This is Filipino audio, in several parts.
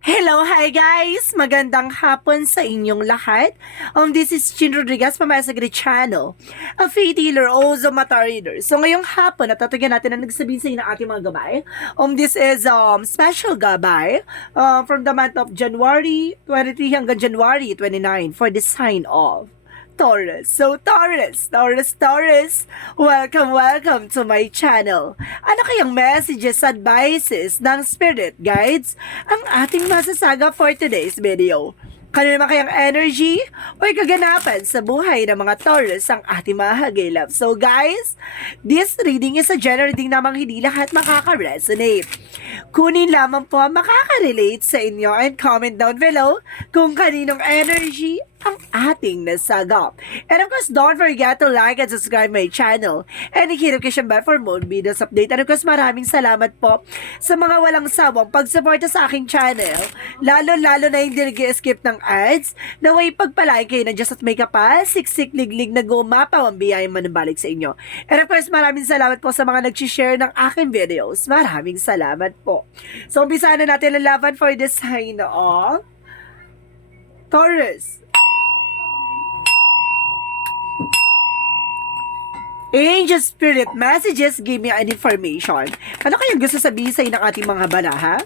Hello, hi guys! Magandang hapon sa inyong lahat. This is Chin Rodriguez from Masagri Channel, a faith healer, also mata reader. So ngayong hapon, natatagyan natin ang nagsabihin sa inyo ng ating mga gabay. This is special gabay from the month of January 23 hanggang January 29 for the sign of Taurus. So, Taurus, welcome to my channel. Ano kayang messages, advices ng spirit guides ang ating masasaga for today's video? Kanino naman kayang energy o kaganapan sa buhay ng mga Taurus ang ating mga hagilap? So guys, this reading is a general reading namang hindi lahat makaka-resonate. Kunin lamang po ang makaka-relate sa inyo and comment down below kung kaninong energy ang ating nasagap. And of course, don't forget to like and subscribe my channel and hit notification bell for more videos update. And of course, maraming salamat po sa mga walang sawang pagsuporta sa aking channel. Lalo na hindi nag-skip ng ads. Naway pagpalain kayo na just at may kapal, siksik liglig na gumapaw ang biyayang manubalik sa inyo. And of course, maraming salamat po sa mga nag-share ng aking videos. Maraming salamat po. So, umpisa na natin ang laban for the sign of Taurus. Angel Spirit Messages give me an information. Ano kayang gusto sabihin sa ng ating mga baraha?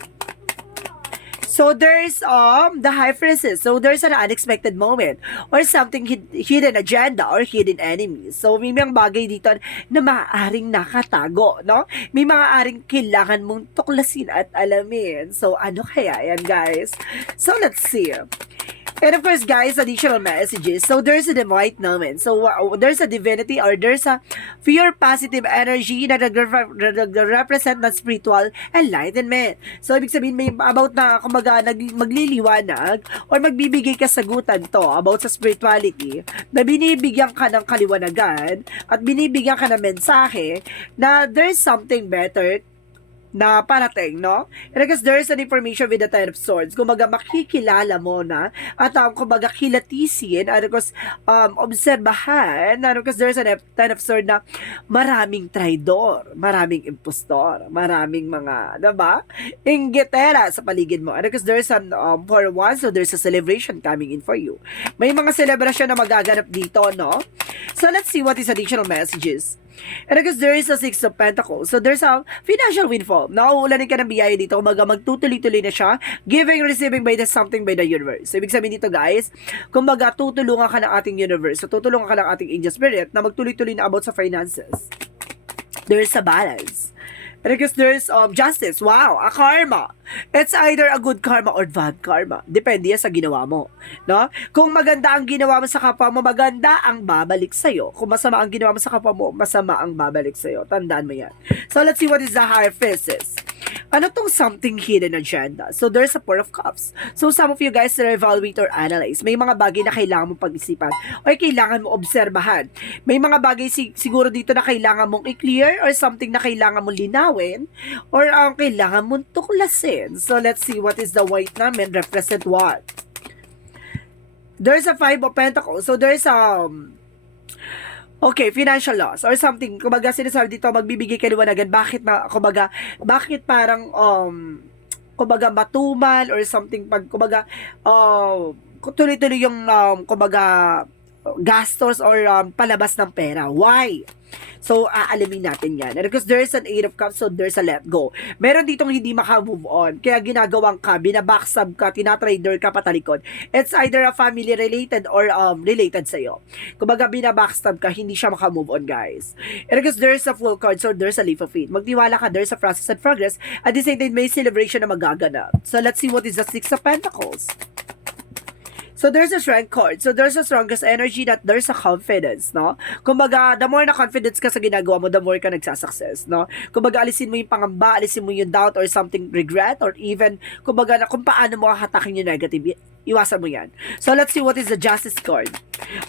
So there's the high priestess. So there's an unexpected moment or something hidden agenda or hidden enemy. So may mga bagay dito na maaaring nakatago, no? May maaaring kailangan mong tuklasin at alamin. So ano kaya yan, guys? So let's see. And of course, guys, additional messages. So, there's a divine moment. So, there's a divinity or there's a pure positive energy na represent na spiritual enlightenment. So, ibig sabihin, may about na, kumaga, magliliwanag or magbibigay kasagutan to about sa spirituality na binibigyan ka ng kaliwanagan at binibigyan ka ng mensahe na there's something better na parating, no? And because there's an information with the Ten of Swords, kumaga makikilala mo na, at kumaga kilatisin, and because obserbahan, and because there's a Ten of Swords na maraming traidor, maraming impostor, maraming mga, diba? Inggitera sa paligid mo. And because there's an, for once, so there's a celebration coming in for you. May mga celebration na magaganap dito, no? So let's see what is additional messages. And because there is a Six of Pentacles, so there's a financial windfall. Nauulanin ka ng biyaya dito, magtutuloy-tuloy na siya, giving, receiving by the something by the universe. So, ibig sabihin dito, guys, kumbaga tutulungan ka ng ating universe, so tutulungan ka ng ating angel spirit na magtuloy-tuloy na about sa finances. There's a balance. And because there's justice, wow, a karma. It's either a good karma or bad karma. Depende yan sa ginawa mo. No? Kung maganda ang ginawa mo sa kapwa mo, maganda ang babalik sa'yo. Kung masama ang ginawa mo sa kapwa mo, masama ang babalik sa'yo. Tandaan mo yan. So let's see what is the higher priestess. Ano tong something hidden agenda? So there's a Four of Cups. So some of you guys evaluate or analyze. May mga bagay na kailangan mong pag-isipan o kailangan mo obserbahan. May mga bagay siguro dito na kailangan mong i-clear or something na kailangan mong linawin or ang kailangan mong tuklasin. So let's see what is the white namin represent what. There's a Five of Pentacles. So there's okay, financial loss or something. Kumbaga sinasabi dito, magbibigay ka liwanagan. Bakit parang, kumbaga matumal or something pag, kumbaga, tuloy-tuloy yung, kumbaga, gastos or palabas ng pera. Why? So, aalamin natin yan. And because there's an Eight of Cups, so there's a let go. Meron ditong hindi maka-move on. Kaya ginagawang ka, binabackstab ka, tinatrader ka patalikod. It's either a family related or related sa'yo. Kumbaga, binabackstab ka, hindi siya maka-move on, guys. And because there's a Full card, so there's a leap of faith. Magtiwala ka, there's a process and progress. At the same time, may celebration na magaganap. So, let's see what is the Six of Pentacles. So, there's a strength card. So, there's a strongest energy that there's a confidence, no? Kumbaga, the more na confidence ka sa ginagawa mo, the more ka nagsasuccess, no? Kumbaga, alisin mo yung pangamba, alisin mo yung doubt or something regret or even, kumbaga, na kung paano mo hatakin yung negative, iwasan mo yan. So, let's see what is the Justice card.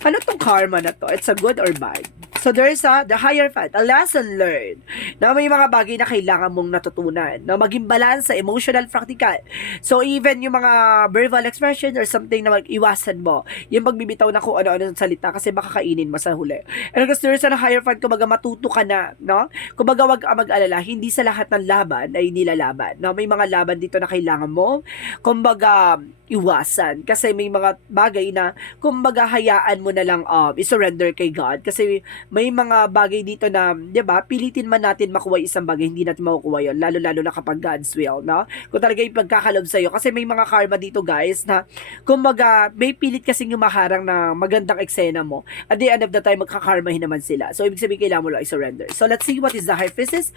Ano tong karma na to? It's a good or bad? So there's the Hierophant, a lesson learned. Na may mga bagay na kailangan mong natutunan. Na maging balance sa emotional, practical. So even yung mga verbal expression or something na mag-iwasan mo, yung pagbibitaw na kung ano-ano ng salita kasi baka kainin mo sa huli. And because there's a Hierophant, kumbaga matuto ka na, no? Kumbaga wag ka mag-alala, hindi sa lahat ng laban ay nilalaban. No? May mga laban dito na kailangan mo, kumbaga iwasan. Kasi may mga bagay na, kumbaga hayaan mo na lang i-surrender kay God. Kasi may mga bagay dito na, 'di ba, pilitin man natin makuha isang bagay, hindi natin makukuha 'yon, lalo-lalo na kapag God's will, no? Kung talaga ipagkakalob sa iyo kasi may mga karma dito, guys, na kumbaga may pilit kasing humaharang na magandang eksena mo. At the end of the time magkakarmahin naman sila. So ibig sabihin kailangan mo lang i-surrender. So let's see what is the High Priestess.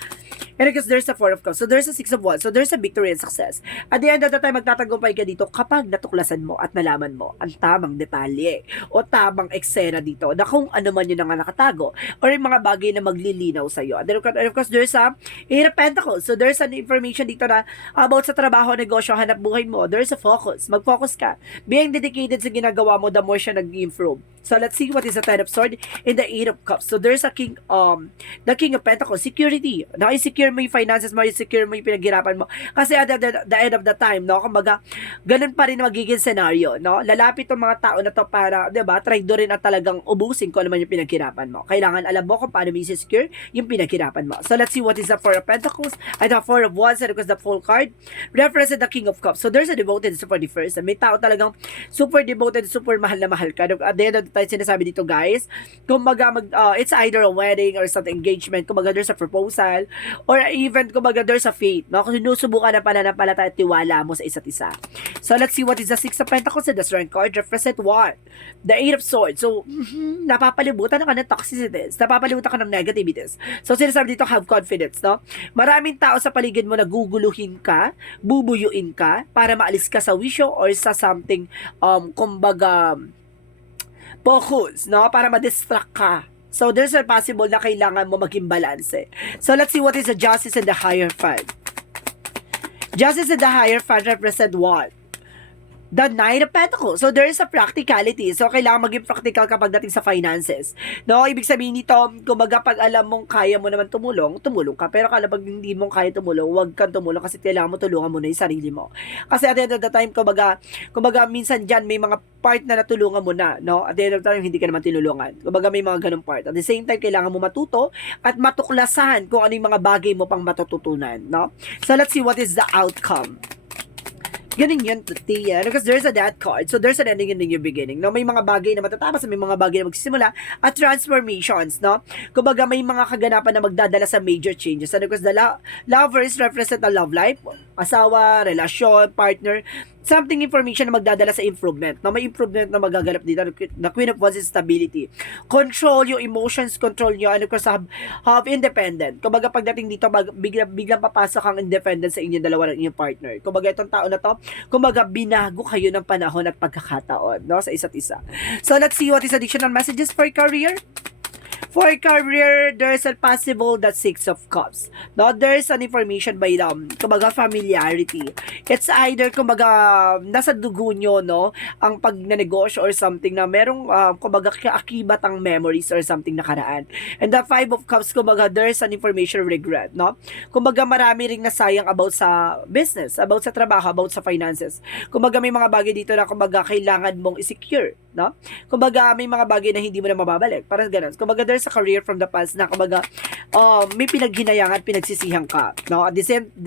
And because there's a Four of Cups, so there's a Six of Wands, so there's a victory and success. At the end of the time magtatagumpay ka dito kapag natuklasan mo at nalaman mo ang tamang detalye o tamang eksena dito na kung ano man yun ang nakatago or yung mga bagay na maglilinaw sa iyo. And then, of course, there's a Eight of Pentacles. So, there's an information dito na about sa trabaho, negosyo, hanap buhay mo. There's a focus. Mag-focus ka. Being dedicated sa ginagawa mo, the more siya nag-improve. So, let's see what is the Ten of Swords and the Eight of Cups. So, there's a the King of Pentacles, security. Na-secure mo yung finances mo, i-secure mo yung pinaghirapan mo. Kasi at the end of the time, no, kumbaga, ganun pa rin magiging scenario, no? Lalapit yung mga tao na to para, 'di ba, try do rin at talagang ubusin kung ano man yung pinaghirapan mo. Kailangan alam mo kung paano mo i-secure yung pinaghirapan mo. So let's see what is the Four of Pentacles and the Four of Wands, and because the Full card represents the King of Cups. So there's a devoted super person. May tao talagang super devoted, super mahal na mahal ka. At the end of the time, sinasabi dito, guys, kumbaga it's either a wedding or something, engagement, kumbaga there's a proposal or even kumbaga there's a fate, no? Kung sinusubukan na pananampalataya at tiwala mo sa isa't isa. So let's see what is the Six of Pentacles and the Strength card represent what? The Eight of Swords. So, napapalibutan ka ng toxicities, napapalibutan ka ng negativities. So, sinasabi dito, have confidence, no? Maraming tao sa paligid mo naguguluhin ka, bubuyuin ka, para maalis ka sa wisyo or sa something, kumbaga, focus, no? Para ma-distract ka. So, there's a possible na kailangan mo maging balance. So, let's see what is the Justice and the Hierophant. Justice and the Hierophant represent what? The Nine of Pentacles. So, there is a practicality. So, kailangan maging practical kapag dating sa finances. No? Ibig sabihin nito, kumbaga pag alam mong kaya mo naman tumulong ka. Pero kapag hindi mong kaya tumulong, huwag kang tumulong kasi kailangan mo tulungan mo na yung sarili mo. Kasi at the end of the time, kumbaga minsan dyan may mga part na natulungan mo na. No? At the end of the time, hindi ka naman tinulungan. Kumbaga may mga ganong part. At the same time, kailangan mo matuto at matuklasan kung ano yung mga bagay mo pang matututunan. No? So, let's see what is the outcome. Ganun yun, Tia. Because there's a death card. So, there's an ending and a new beginning. No? May mga bagay na matatapos, may mga bagay na magsisimula, at transformations, no? Kumbaga, may mga kaganapan na magdadala sa major changes. And because the lovers represent a love life, asawa, relasyon, partner, something information na magdadala sa improvement. No? May improvement na magaganap dito. The Queen of Wands is stability. Control yung emotions, control nyo, and of course, have independent. Kumbaga, pagdating dito, biglang papasok ang independent sa inyong dalawa ng inyong partner. Kumbaga, itong tao na to, kumbaga, binago kayo ng panahon at pagkakataon, no? Sa isa't isa. So, let's see what is additional messages for career. For career, there's a possible that Six of Cups. No, there's an information by kumbaga familiarity. It's either kumbaga nasa dugo nyo, no, ang pagnanegosyo or something na merong kumbaga kaakibat ang memories or something nakaraan. And the Five of Cups, kumbaga there's an information regret, no? Kumbaga marami ring nasayang about sa business, about sa trabaho, about sa finances. Kumbaga may mga bagay dito na kumbaga kailangan mong i-secure, no? Kumbaga may mga bagay na hindi mo na mababalik. Parang ganun. Kumbaga there's a career from the past na kumbaga may pinaghinayangan, pinagsisihan ka, no? At the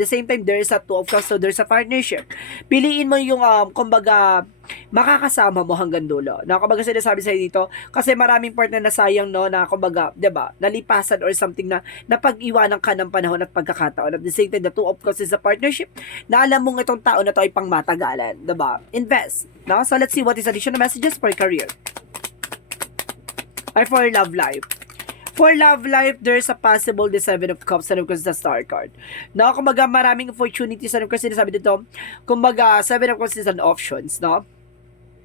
same time there's a Two of Cups, so there's a partnership. Piliin mo yung kumbaga makakasama mo hanggang dulo. Na kumbaga sinasabi sa'yo dito, kasi maraming partner na sayang, no, na kumbaga, 'di ba, nalipasan or something na napag-iwanan ka ng panahon at pagkakataon. At the same time, the Two of Cups is a partnership na alam mong itong tao na to ay pangmatagalan, 'di ba? Invest, no? So let's see what is additional messages for career. Or for love life. For love life, there's a possible the Seven of Cups and of course the Star card. No, kumbaga maraming opportunities and of course sinasabi dito, kumbaga Seven of Cups is an options, no?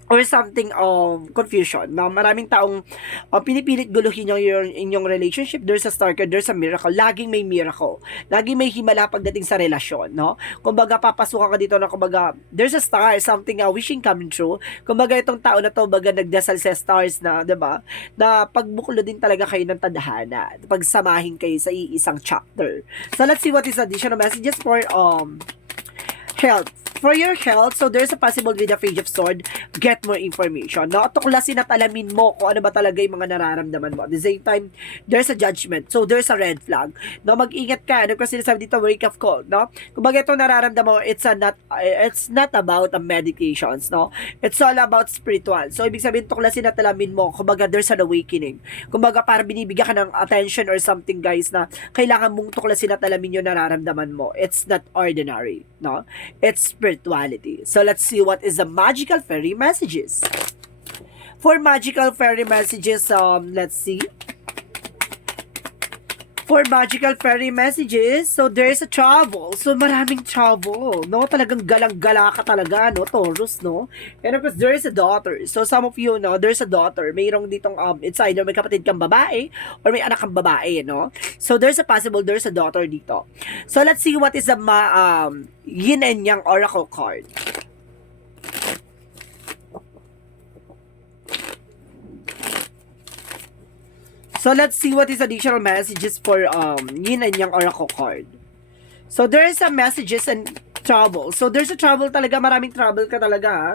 or something confusion. Na maraming taong pinipilit guluhin yung inyong relationship. There's a star card, there's a miracle. Laging may miracle. Laging may himala pagdating sa relasyon, no? Kumbaga papasukan ka dito na kumbaga there's a star, something wishing coming true. Kumbaga itong tao na to baga nagdasal sa stars na, 'di ba? Na pagbukulo din talaga kayo ng tadhana. Pagsamahin kayo sa iisang chapter. So let's see what is additional messages for health. For your health, so there's a possible with the Page of Sword, get more information. No? Tuklasin at alamin mo kung ano ba talaga yung mga nararamdaman mo. At the same time, there's a judgment. So there's a red flag. No, mag-ingat ka. Ano kasi sinasabi dito, wake up call, no? Kung baga itong nararamdaman mo, it's not about the medications, no? It's all about spiritual. So ibig sabihin, tuklasin at alamin mo, kung baga there's an awakening. Kung baga para binibigyan ka ng attention or something, guys, na kailangan mong tuklasin at alamin yung nararamdaman mo. It's not ordinary, no? It's spirituality. So let's see what is the magical fairy messages. For magical fairy messages, let's see. For magical fairy messages, so there's a travel. So maraming travel, no? Talagang galang-gala ka talaga, no? Taurus, no? And of course, there's a daughter. So some of you, no, there's a daughter. Mayroong ditong, it's either may kapatid kang babae or may anak kang babae, no? So there's a daughter dito. So let's see what is the yin and yang oracle card. So let's see what is additional messages for yin and yang oracle card. So there is some messages and trouble. So there's a trouble talaga, maraming trouble ka talaga, ha?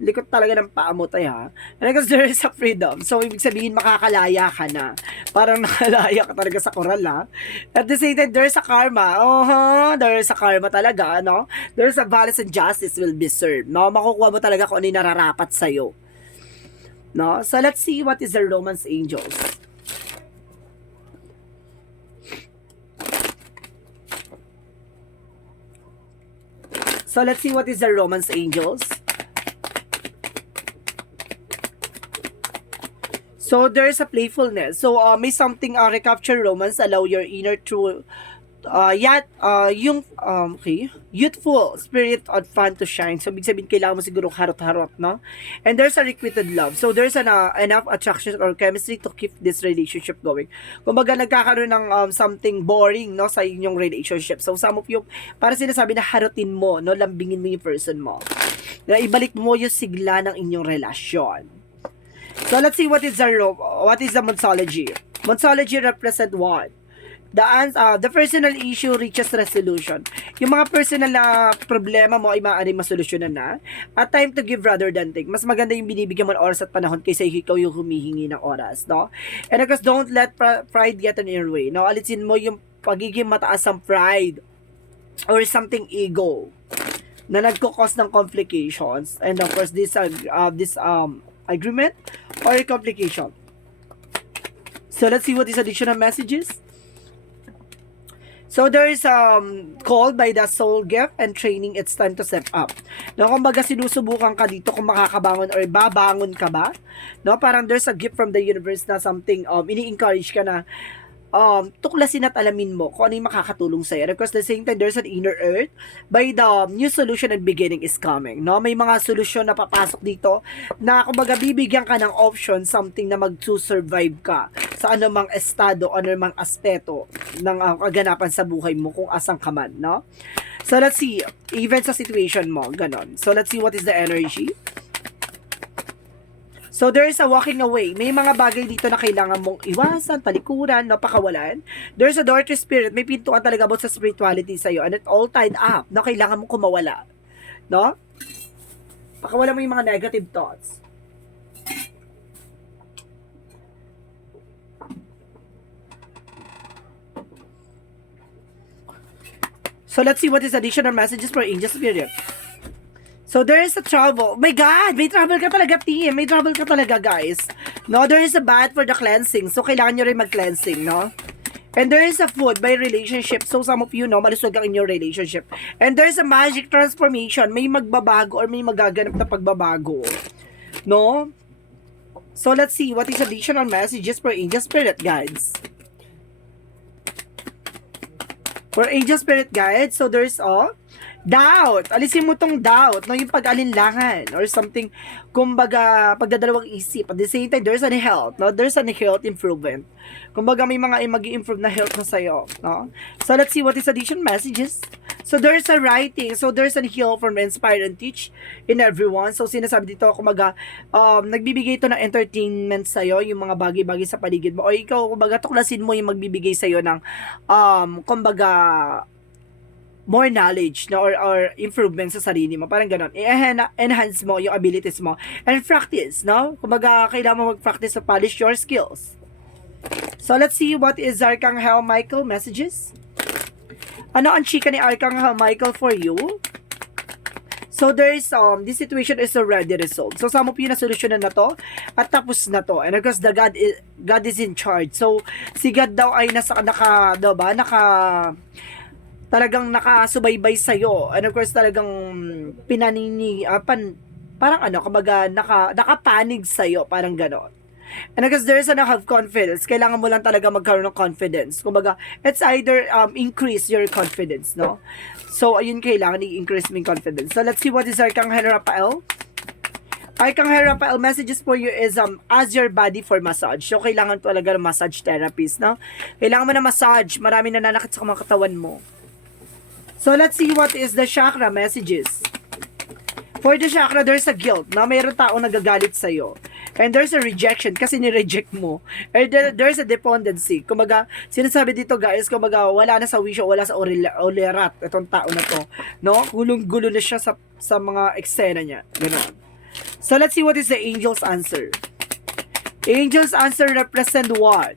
Likot talaga ng paa mo tayo, ha? And because there is a freedom. So ibig sabihin makakalaya ka na. Parang nakalaya ka talaga sa koral, ha? At the same time, there's a karma. There's a karma talaga, no? There's a balance and justice will be served, no? Makukuha mo talaga kung ano yung nararapat sa'yo. No? So let's see what is the romance angels. So let's see what is the romance angels. So there's a playfulness. So may something recapture romance, allow your inner true youthful spirit of fun to shine. So ibig sabihin kailangan mo siguro harot-harot, no? And there's a requited love. So there's enough attraction or chemistry to keep this relationship going. Kumbaga nagkakaroon ng something boring, no, sa inyong relationship. So some of you, para sinasabi na harutin mo, no, lambingin mo yung person mo. Na ibalik mo yung sigla ng inyong relasyon. So let's see what is the Monsology. Monsology represent what? The personal issue reaches resolution. Yung mga personal na problema mo ay maaaring masolusyonan na. At time to give rather than take. Mas maganda yung binibigyan mo ng oras at panahon kaysa ikaw yung humihingi ng oras, no? And of course, don't let pride get in your way, no? Alisin mo yung pagiging mataas ng pride or something ego na nagkukos ng complications. And of course, this agreement or complication. So let's see what is additional messages. So there is called by the soul gift and training, it's time to step up. No, kumbaga sinusubukan ka dito kung makakabangon or babangon ka ba? No, parang there's a gift from the universe na something ini-encourage ka na tuklasin at alamin mo kung ano yung makakatulong sa'yo. Because at the same time, there's an inner earth by the new solution and beginning is coming. No? May mga solusyon na papasok dito na kumbaga bibigyan ka ng option, something na mag-survive ka sa anumang estado, anumang aspeto ng kaganapan sa buhay mo kung asang ka man. No? So let's see, even sa situation mo, ganon. So let's see what is the energy. So, there is a walking away. May mga bagay dito na kailangan mong iwasan, palikuran, napakawalan. There's a door to spirit. May pintuan talaga about sa spirituality sa'yo. And it all tied up na kailangan mong kumawala. No? Pakawala mo yung mga negative thoughts. So, let's see what is additional messages for angel spirit. So, there is a trouble. My God! May trouble ka talaga, team. May trouble ka talaga, guys. No, there is a bath for the cleansing. So, kailangan nyo rin mag-cleansing, no? And there is a food by relationship. So, some of you, no, malusog ang inyong relationship. And there is a magic transformation. May magbabago or may magaganap na pagbabago. No? So, let's see what is additional messages for angel spirit guides. For angel spirit guides, so there's Doubt. Alisin mo tong doubt, no? Yung pag-alinlangan or something, kumbaga, pagdadalawang isip. At the same time, there's an health, no? There's an health improvement. Kumbaga, may mga mag-improve na health na sa'yo, no? So, let's see what is addition messages. So, there's a writing. So, there's an heal from inspire and teach in everyone. So, sinasabi dito, kumbaga, nagbibigay ito ng entertainment sa'yo, yung mga bagay-bagay sa paligid mo. O ikaw, kumbaga, tuklasin mo yung magbibigay sa'yo ng, kumbaga, more knowledge, no, or improvement sa sarili mo. Parang ganon. I-enhance mo yung abilities mo. And practice, no? Kumbaga, kailangan mo mag-practice to polish your skills. So, let's see what is Archangel Michael messages. Ano ang chika ni Archangel Michael for you? So, there is, this situation is already resolved. So, sama po yung nasolusyonan na to, at tapos na to. And of course, God is in charge. So, si God daw ay talagang nakasubaybay sa'yo. And of course, talagang parang kumbaga, nakapanig sa'yo, parang ganon. And because there's an have confidence, kailangan mo lang talaga magkaroon ng confidence. Kumbaga, it's either increase your confidence, no? So, ayun, kailangan i-increase mo yung confidence. So, let's see what is Archangel Raphael. Archangel Raphael messages for you is as your body for massage. So, kailangan talaga ng massage therapist, no? Kailangan mo na massage. Marami nananakit sa mga katawan mo. So, let's see what is the chakra messages. For the chakra, there's a guilt, na mayroon taong nagagalit sa'yo. And there's a rejection, kasi ni-reject mo. And there's a dependency. Kumbaga, sinasabi dito guys, kumbaga, wala na sa wisyo, wala sa olerat, itong tao na to. No? Gulong-gulo na siya sa mga eksena niya. Ganun. So, let's see what is the angel's answer. Angel's answer represent what?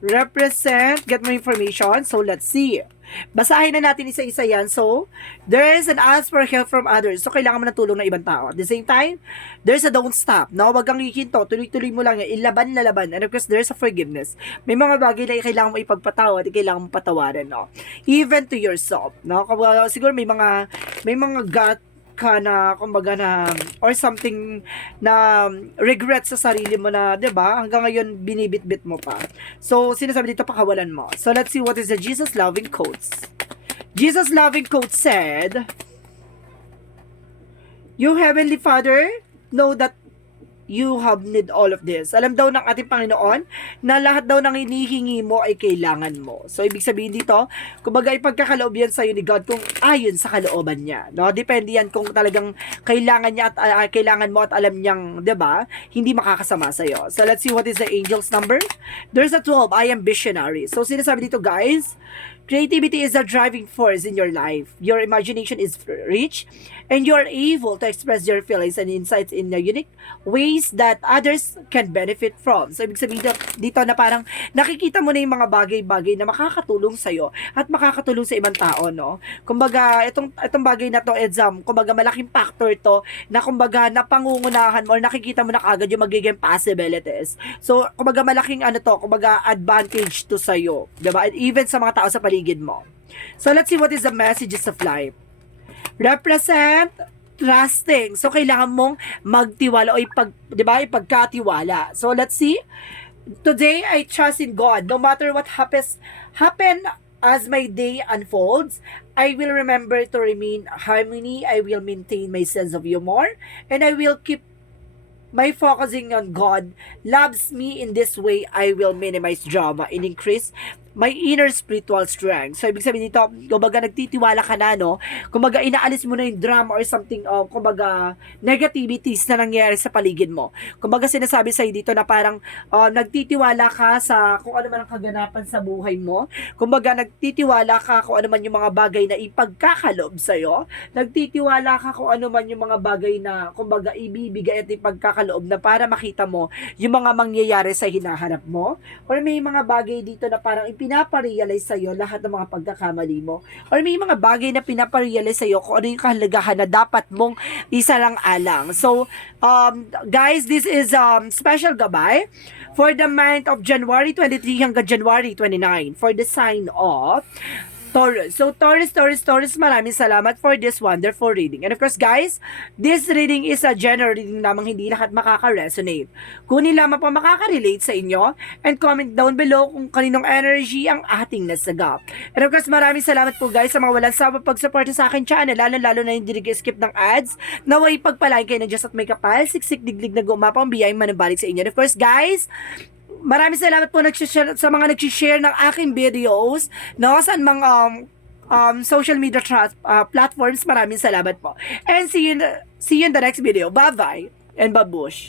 Represent, get more information. So, let's see. Basahin na natin isa-isa yan. So, there is an ask for help from others. So, kailangan mo ng tulong ng ibang tao. At the same time, there's a don't stop. No? Wag kang ikinto. Tuloy-tuloy mo lang yan. Ilaban na laban. And of course, there's a forgiveness. May mga bagay na kailangan mo ipagpatawad at kailangan mo patawarin. No? Even to yourself. No? Siguro may mga gut ka na, kumbaga na, or something na regret sa sarili mo na, 'di ba? Hanggang ngayon binibitbit mo pa. So, sinasabi dito pakawalan mo. So, let's see what is the Jesus loving quotes. Jesus loving quote said, "You heavenly Father know that you have need all of this." Alam daw ng ating Panginoon na lahat daw ng hinihingi mo ay kailangan mo. So, ibig sabihin dito, kumbaga ipagkakaloob yan sa'yo ni God kung ayon sa kalooban niya. No? Depende yan kung talagang kailangan niya at kailangan mo at alam niyang, 'di ba? Hindi makakasama sa'yo. So, let's see what is the angel's number. There's a 12. I am visionary. So, sinasabi dito guys, creativity is a driving force in your life. Your imagination is rich and you are able to express your feelings and insights in a unique ways that others can benefit from. So, ibig sabihin dito na parang nakikita mo na yung mga bagay-bagay na makakatulong sa'yo at makakatulong sa ibang tao, no? Kumbaga, itong bagay na to, kumbaga malaking factor to na kumbaga napangungunahan mo or nakikita mo na agad yung magiging possibilities. So, kumbaga malaking kumbaga advantage to sa'yo. Diba? And even sa mga tao sa paligid mo. So, let's see what is the messages of life. Represent trusting. So, kailangan mong magtiwala o ipagkatiwala. So, let's see. Today, I trust in God. No matter what happen as my day unfolds, I will remember to remain harmony. I will maintain my sense of humor. And I will keep my focusing on God loves me. In this way, I will minimize drama and increase my inner spiritual strength. So, ibig sabihin dito, kumbaga nagtitiwala ka na, no? Kumbaga, inaalis mo na yung drama or something, kumbaga, negativities na nangyayari sa paligid mo. Kumbaga, sinasabi sa'yo dito na parang nagtitiwala ka sa kung ano man ang kaganapan sa buhay mo. Kumbaga, nagtitiwala ka kung ano man yung mga bagay na ipagkakaloob sa'yo. Nagtitiwala ka kung ano man yung mga bagay na, kumbaga, ibibigay at ipagkakaloob na para makita mo yung mga mangyayari sa hinaharap mo. Or may mga bagay dito na parang pinaparealize sa'yo lahat ng mga pagkakamali mo. Or may mga bagay na pinaparealize sa'yo kung ano yung kahalagahan na dapat mong isalang-alang. So, guys, this is special gabay for the month of January 23 hanggang January 29 for the sign of Taurus. So, Taurus, maraming salamat for this wonderful reading. And of course, guys, this reading is a general reading lamang, hindi lahat makaka-resonate. Kunin lamang po makaka-relate sa inyo and comment down below kung kaninong energy ang ating nasagap. And of course, maraming salamat po guys sa mga walang sawa pag-support sa akin channel, lalo na yung skip ng ads. Naway pagpalain kayo ng Diyos at may kapal, siksik diglig na gumapang biyayang manabalik sa inyo. And of course, guys, maraming salamat po sa mga nag-share ng aking videos, no, sa mga social media platforms. Maraming salamat po. And see you in the next video. Bye-bye and babush.